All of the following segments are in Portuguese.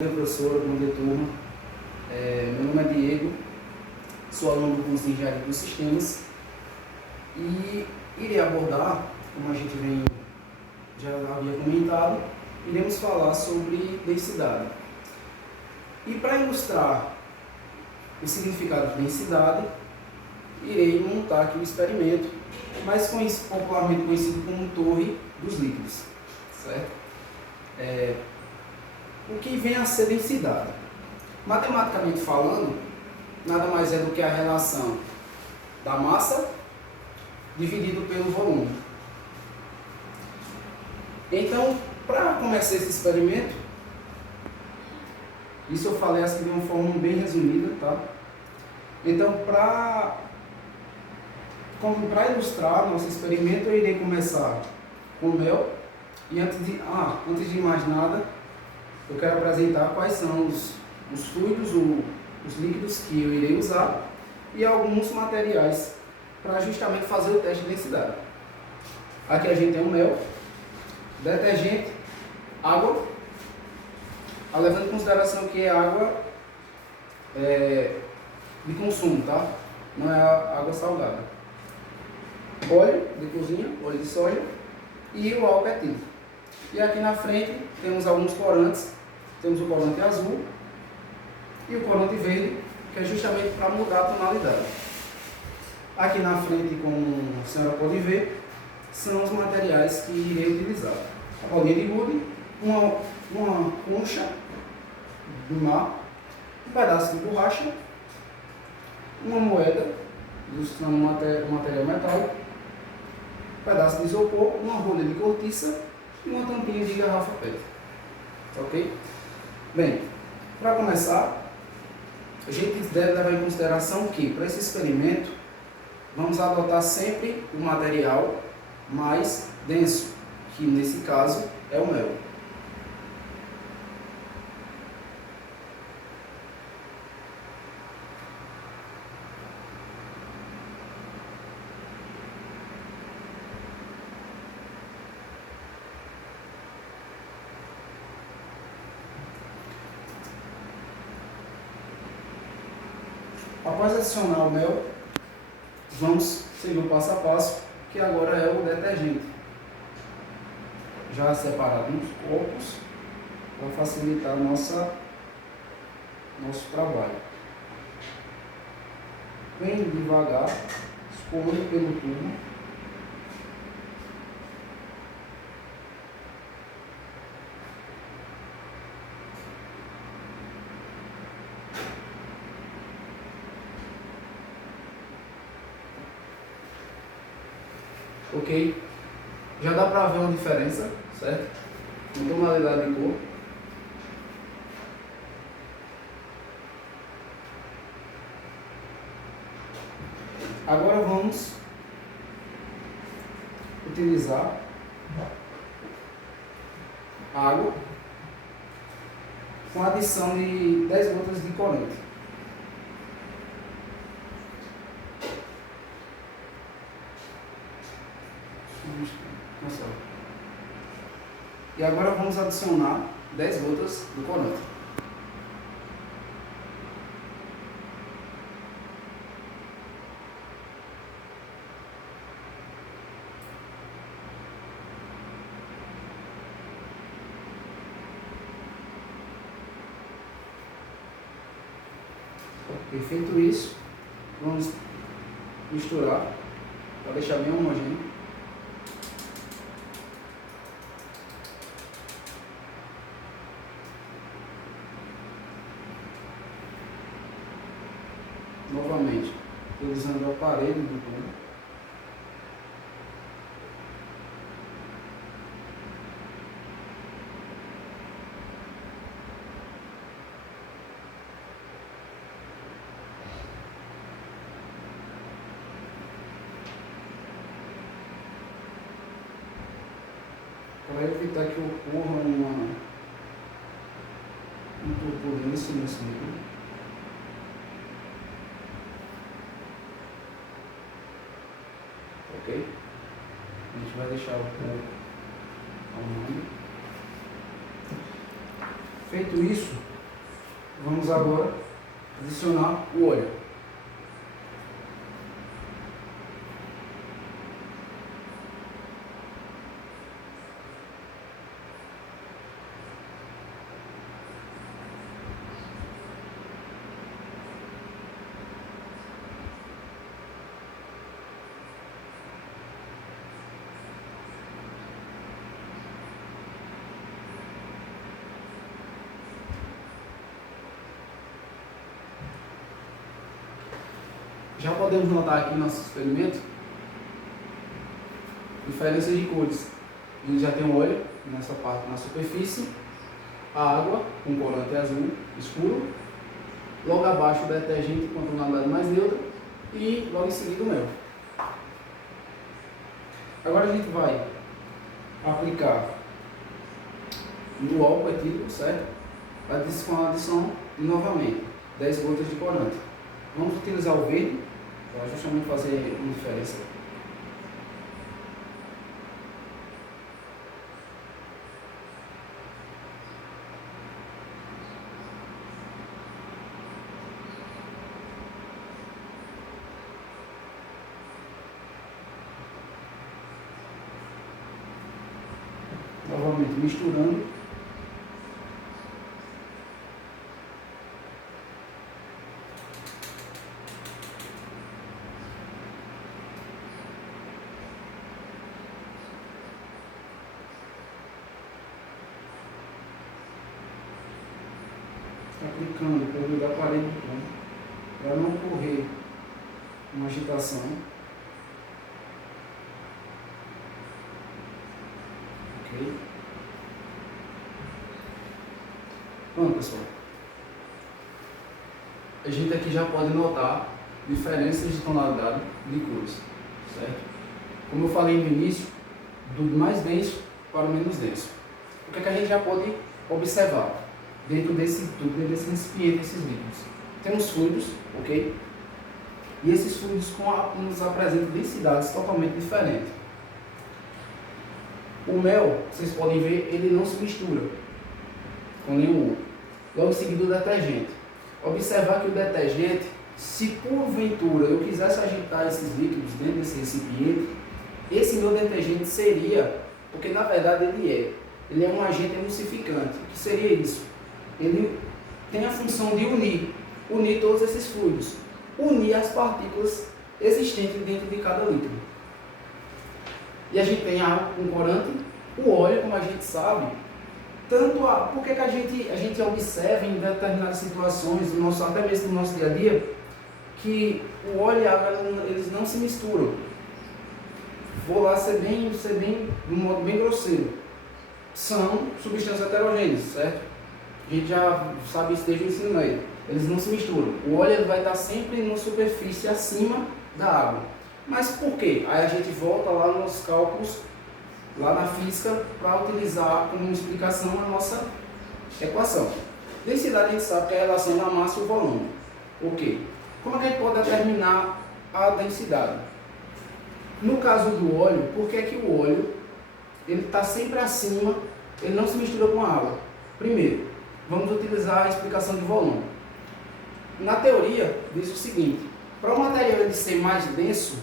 Professora, bom dia, turma. Meu nome é Diego, sou aluno do curso de Engenharia dos Sistemas e irei abordar, como a gente já havia comentado, iremos falar sobre densidade. E para ilustrar o significado de densidade, irei montar aqui o experimento, mais popularmente conhecido como torre dos líquidos, certo? O que vem a ser densidade? Matematicamente falando, nada mais é do que a relação da massa dividido pelo volume. Então, para começar esse experimento, isso eu falei assim de uma forma bem resumida, tá? Então, para ilustrar nosso experimento, eu irei começar com mel. E antes de mais nada, eu quero apresentar quais são os fluidos, os líquidos que eu irei usar e alguns materiais para justamente fazer o teste de densidade. Aqui a gente tem o mel, detergente, água, levando em consideração que é água de consumo, tá? Não é água salgada. Óleo de cozinha, óleo de soja e o álcool etílico. E aqui na frente temos alguns corantes. Temos o corante azul e o corante verde, que é justamente para mudar a tonalidade. Aqui na frente, como a senhora pode ver, são os materiais que irei utilizar. A bolinha de gude, uma concha do mar, um pedaço de borracha, uma moeda, ilustrando um material metálico, um pedaço de isopor, uma rolha de cortiça e uma tampinha de garrafa PET. Ok? Bem, para começar, a gente deve levar em consideração que, para esse experimento, vamos adotar sempre o material mais denso, que nesse caso é o mel. Após adicionar o mel, vamos seguir o passo a passo, que agora é o detergente. Já separado nos copos, para facilitar nosso trabalho. Bem devagar, escorrendo pelo tubo. Ok? Já dá para ver uma diferença, certo? Em tonalidade de cor. Agora vamos utilizar água com a adição de 10 gotas de corante. E agora vamos adicionar 10 gotas do corante. E feito isso, vamos misturar para deixar bem homogêneo. Novamente, utilizando o aparelho do tubo. Para evitar que ocorra uma turbulência nesse nível. Ok? A gente vai deixar o arrumando. Feito isso, Vamos agora adicionar o óleo. Já podemos notar aqui no nosso experimento diferenças de cores. Ele já tem o óleo nessa parte na superfície, a água com corante azul escuro, logo abaixo o detergente com tonalidade mais neutra e logo em seguida o mel. Agora a gente vai aplicar no álcool etílico, certo? Com a adição novamente 10 gotas de corante. Vamos utilizar o verde para justamente fazer uma diferença. Novamente misturando. Aplicando pelo da parede do tom, para não ocorrer uma agitação. Ok? Pronto, pessoal. A gente aqui já pode notar diferenças de tonalidade de cores, certo? Como eu falei no início, do mais denso para o menos denso. O que é que a gente já pode observar dentro desse tubo, dentro desse recipiente, desses líquidos? Temos fluidos, ok? E esses fluidos nos apresentam densidades totalmente diferentes. O mel, vocês podem ver, ele não se mistura com nenhum outro. Logo em seguida o detergente. Observar que o detergente, se porventura eu quisesse agitar esses líquidos dentro desse recipiente, esse meu detergente seria, porque na verdade ele é um agente emulsificante. O que seria isso? Ele tem a função de unir todos esses fluidos, unir as partículas existentes dentro de cada líquido. E a gente tem a água com corante, o óleo, como a gente sabe, por que a gente observa em determinadas situações, até mesmo no nosso dia a dia, que o óleo e a água eles não se misturam. Vou lá ser de um modo bem grosseiro. São substâncias heterogêneas, certo? A gente já sabe isso desde o ensino médio. Eles não se misturam. O óleo vai estar sempre na superfície acima da água. Mas por quê? Aí a gente volta lá nos cálculos, lá na física, para utilizar como explicação a nossa equação. Densidade a gente sabe que é a relação da massa e o volume. Ok. Como é que a gente pode determinar a densidade? No caso do óleo, por que o óleo ele está sempre acima, ele não se mistura com a água? Primeiro, vamos utilizar a explicação de volume. Na teoria, diz o seguinte: para o material ele ser mais denso,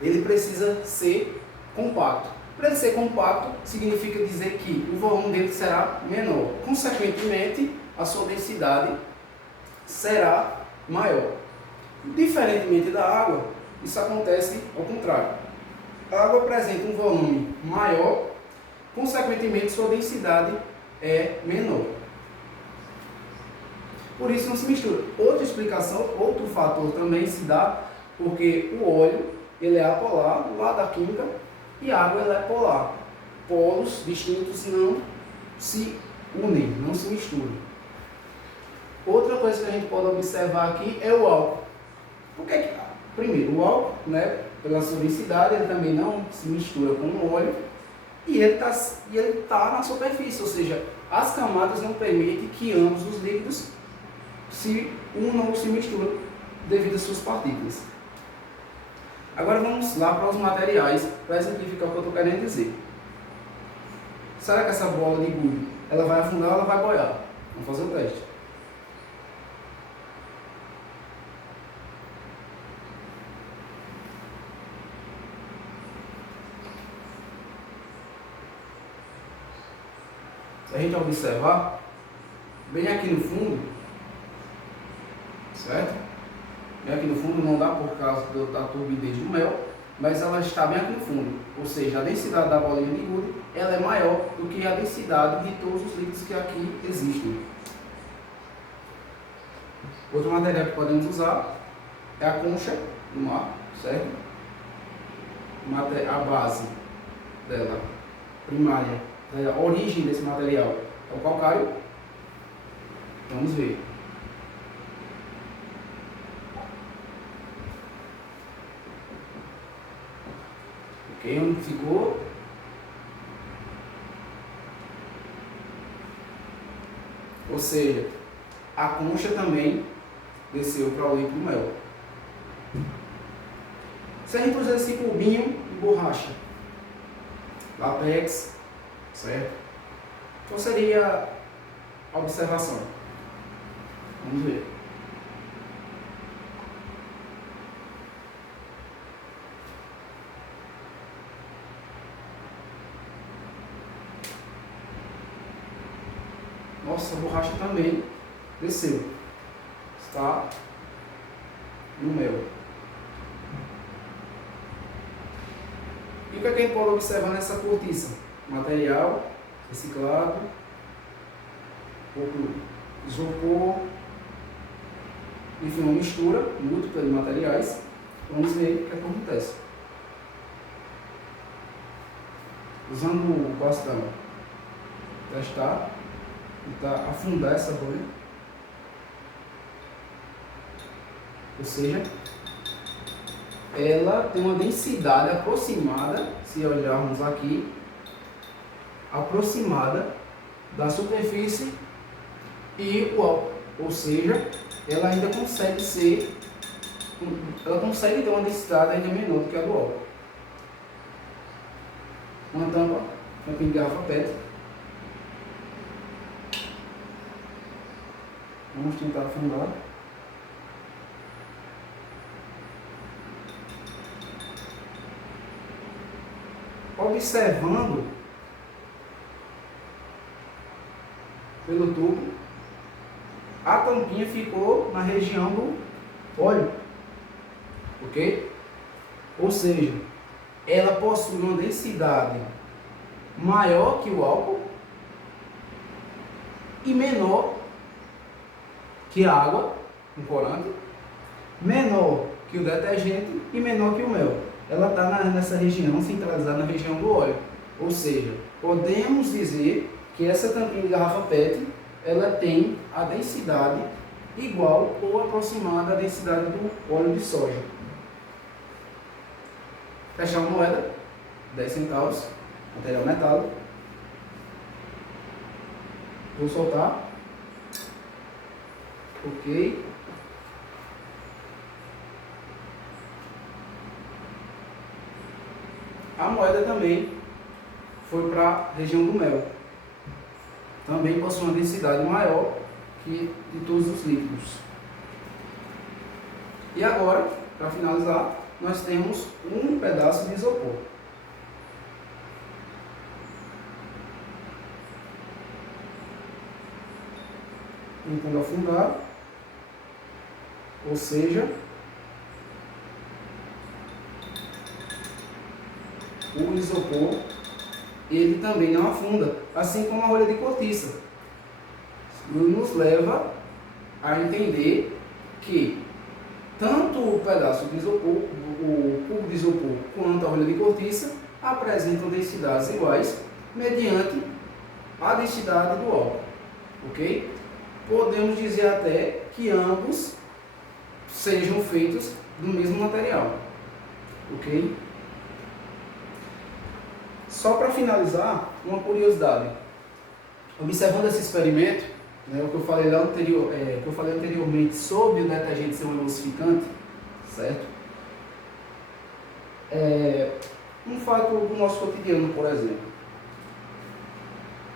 ele precisa ser compacto. Para ele ser compacto, significa dizer que o volume dele será menor. Consequentemente, a sua densidade será maior. Diferentemente da água, isso acontece ao contrário. A água apresenta um volume maior, consequentemente sua densidade é menor. Por isso não se mistura. Outra explicação, outro fator também se dá porque o óleo ele é apolar, do lado da química, e a água ela é polar. Polos distintos não se unem, não se misturam. Outra coisa que a gente pode observar aqui é o álcool. Primeiro, o álcool, né, pela sua densidade, ele também não se mistura com o óleo e ele tá na superfície, ou seja, as camadas não permitem que ambos os líquidos se unam ou se misturam devido às suas partículas. Agora vamos lá para os materiais para exemplificar o que eu estou querendo dizer. Será que essa bola de gude ela vai afundar ou ela vai boiar? Vamos fazer o teste. se a gente observar, bem aqui no fundo, certo? Bem aqui no fundo não dá por causa da turbidez do mel, mas ela está bem aqui no fundo, ou seja, a densidade da bolinha de gude ela é maior do que a densidade de todos os líquidos que aqui existem. Outro material que podemos usar é a concha do mar, certo? A base dela, primária, a origem desse material é o calcário. Vamos ver. Ok, onde ficou? Ou seja, a concha também desceu para o líquido mel. Se a gente usar esse cubinho de borracha, látex, certo? Qual seria a observação? Vamos ver. Nossa, a borracha também desceu. Está no mel. E o que a gente pode observar nessa cortiça? Material reciclado, pouco isopor, enfim, uma mistura múltipla de materiais. Vamos ver o que acontece. Usando o bastão, testar, tentar afundar essa bolha. Ou seja, ela tem uma densidade aproximada, se olharmos aqui, aproximada da superfície e o álcool. Ou seja, ela ainda consegue ter uma densidade ainda menor do que a do álcool. Uma tampa de garrafa PET. Vamos tentar afundar. Observando pelo tubo, a tampinha ficou na região do óleo, ok? Ou seja, ela possui uma densidade maior que o álcool e menor que a água, um corante, menor que o detergente e menor que o mel. Ela está nessa região, centralizada na região do óleo. Ou seja, podemos dizer que essa tampinha de garrafa PET, ela tem a densidade igual ou aproximada à densidade do óleo de soja. Fechar uma moeda, 10 centavos, material metálico. Vou soltar. Ok. A moeda também foi para a região do mel. Também possui uma densidade maior que de todos os líquidos. E agora, para finalizar, nós temos um pedaço de isopor. Tentando afundar, ou seja, o isopor, ele também não afunda, assim como a rolha de cortiça. Nos leva a entender que tanto o pedaço de isopor, o cubo de isopor, quanto a rolha de cortiça apresentam densidades iguais mediante a densidade do álcool, ok? Podemos dizer até que ambos sejam feitos do mesmo material, ok? Só para finalizar, uma curiosidade. Observando esse experimento, o que eu falei anteriormente sobre o detergente ser um emulsificante, certo? Um fato do nosso cotidiano, por exemplo.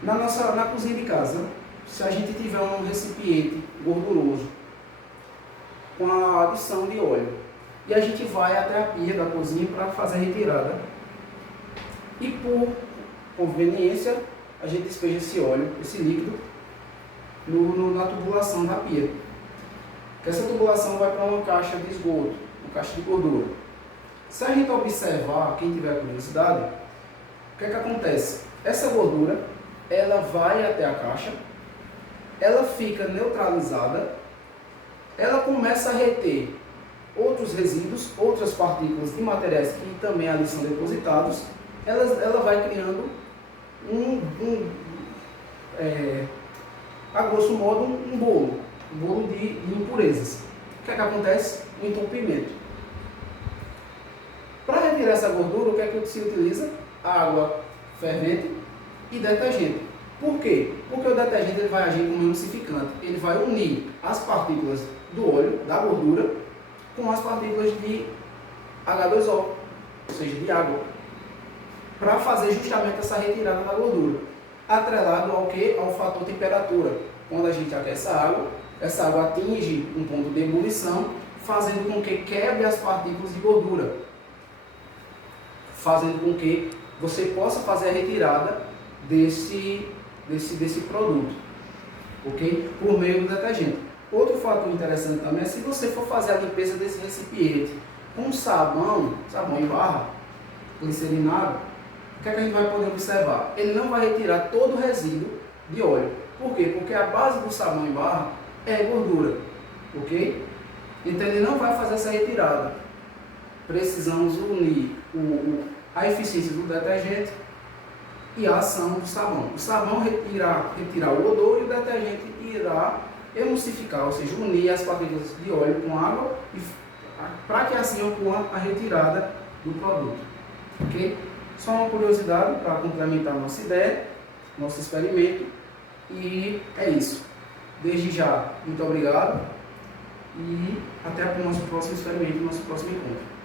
Na cozinha de casa, se a gente tiver um recipiente gorduroso com a adição de óleo e a gente vai até a pia da cozinha para fazer a retirada, e por conveniência a gente despeja esse óleo, esse líquido, na tubulação da pia. Essa tubulação vai para uma caixa de esgoto, uma caixa de gordura. Se a gente observar, quem tiver curiosidade, o que é que acontece? Essa gordura, ela vai até a caixa, ela fica neutralizada, ela começa a reter outros resíduos, outras partículas de materiais que também ali são depositados, ela vai criando a grosso modo, um bolo de impurezas. O que é que acontece? Um entupimento. Para retirar essa gordura, o que é que se utiliza? Água fervente e detergente. Por quê? Porque o detergente ele vai agir como emulsificante. Ele vai unir as partículas do óleo, da gordura, com as partículas de H2O, ou seja, de água, para fazer justamente essa retirada da gordura. Atrelado ao que? Ao fator temperatura. Quando a gente aquece essa água atinge um ponto de ebulição, fazendo com que quebre as partículas de gordura, fazendo com que você possa fazer a retirada desse produto, ok? Por meio do detergente. Outro fator interessante também é se você for fazer a limpeza desse recipiente com sabão em barra, glicerinado, o que é que a gente vai poder observar? Ele não vai retirar todo o resíduo de óleo. Por quê? Porque a base do sabão em barra é gordura, ok? Então ele não vai fazer essa retirada. Precisamos unir a eficiência do detergente e a ação do sabão. O sabão retirar o odor e o detergente irá emulsificar, ou seja, unir as partículas de óleo com água para que assim ocorra a retirada do produto, ok? Só uma curiosidade para complementar nossa ideia, nosso experimento, e é isso. Desde já, muito obrigado e até o nosso próximo experimento, nosso próximo encontro.